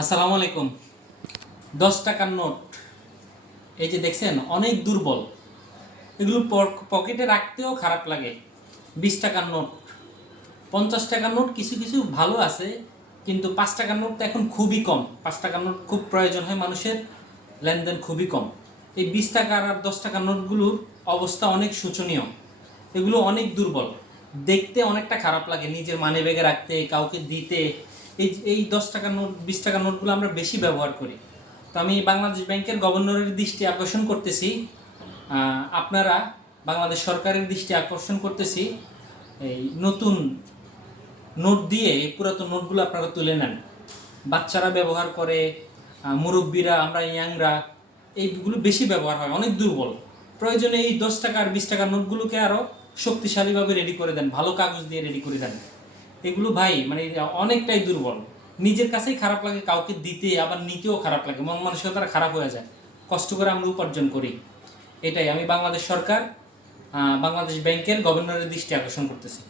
আসসালামু আলাইকুম। 10 টাকার নোট এই যে দেখছেন অনেক দুর্বল। এগুলো পকেটে রাখতেও খারাপ লাগে। 20 টাকার নোট, 50 টাকার নোট কিছু কিছু ভালো আছে, কিন্তু 5 টাকার নোট তো এখন খুবই কম। 5 টাকার নোট খুব প্রয়োজন হয় মানুষের, লেনদেন খুবই কম। এই 20 টাকার আর 10 টাকার নোটগুলোর অবস্থা অনেক শোচনীয়। এগুলো অনেক দুর্বল, দেখতে অনেকটা খারাপ লাগে নিজের মানি ব্যাগে রাখতে, কাউকে দিতে। এই 10 টাকার নোট 20 টাকার নোটগুলো আমরা বেশি ব্যবহার করি। তো আমি বাংলাদেশ ব্যাংকের গভর্নরের দৃষ্টি আকর্ষণ করতেছি, আপনারা বাংলাদেশ সরকারের দৃষ্টি আকর্ষণ করতেছি, এই নতুন নোট দিয়ে এই পুরাতন নোটগুলো আপনারা তুলে নেন। বাচ্চারা ব্যবহার করে, মুরব্বীরা, আমরা ইয়াংরা এইগুলো বেশি ব্যবহার হয়, অনেক দুর্বল। প্রয়োজনে এই 10 টাকা আর 20 টাকার নোটগুলোকে আরও শক্তিশালীভাবে রেডি করে দেন, ভালো কাগজ দিয়ে রেডি করে দেন। এগুলো ভাই মানে অনেকটাই দুর্বল। নিজের কাছেই খারাপ লাগে, কাউকে দিতে আবার নিতেও খারাপ লাগে, মন মানসিকতা খারাপ হয়ে যায়। কষ্ট করে আমরা উপার্জন করি। এটাই আমি বাংলাদেশ সরকার, বাংলাদেশ ব্যাংকের গভর্নরের দৃষ্টি আকর্ষণ করতেছি।